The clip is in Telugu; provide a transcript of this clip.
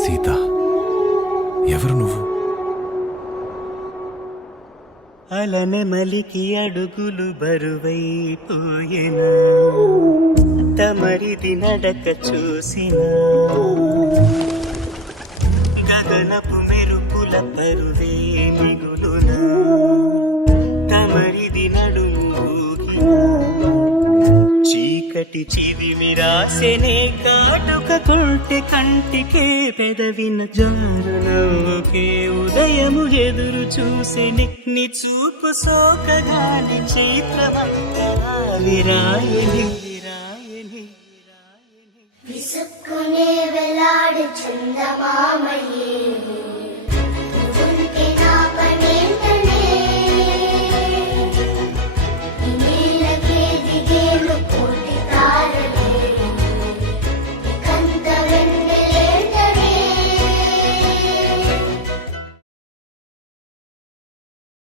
సీత, ఎవరు నువ్వు? అలనెమలికి అడుగులు బరువైపోయేనా, తమరిది నడక చూసిన గగనపు మెరుపుల పరువే మిగులునా, తమరిది నడుమూగిన చీకటి చిదిమి రాసెనే కాటుక కొంటె కంటికే పెదవిన జారు నవ్వుకే ఉదయము ఎదురు చూసెని నీ చూపు సోకగాని చైత్రవంతరా విరాయని విరాయని విసుక్కునే వెలాడు చందమామయే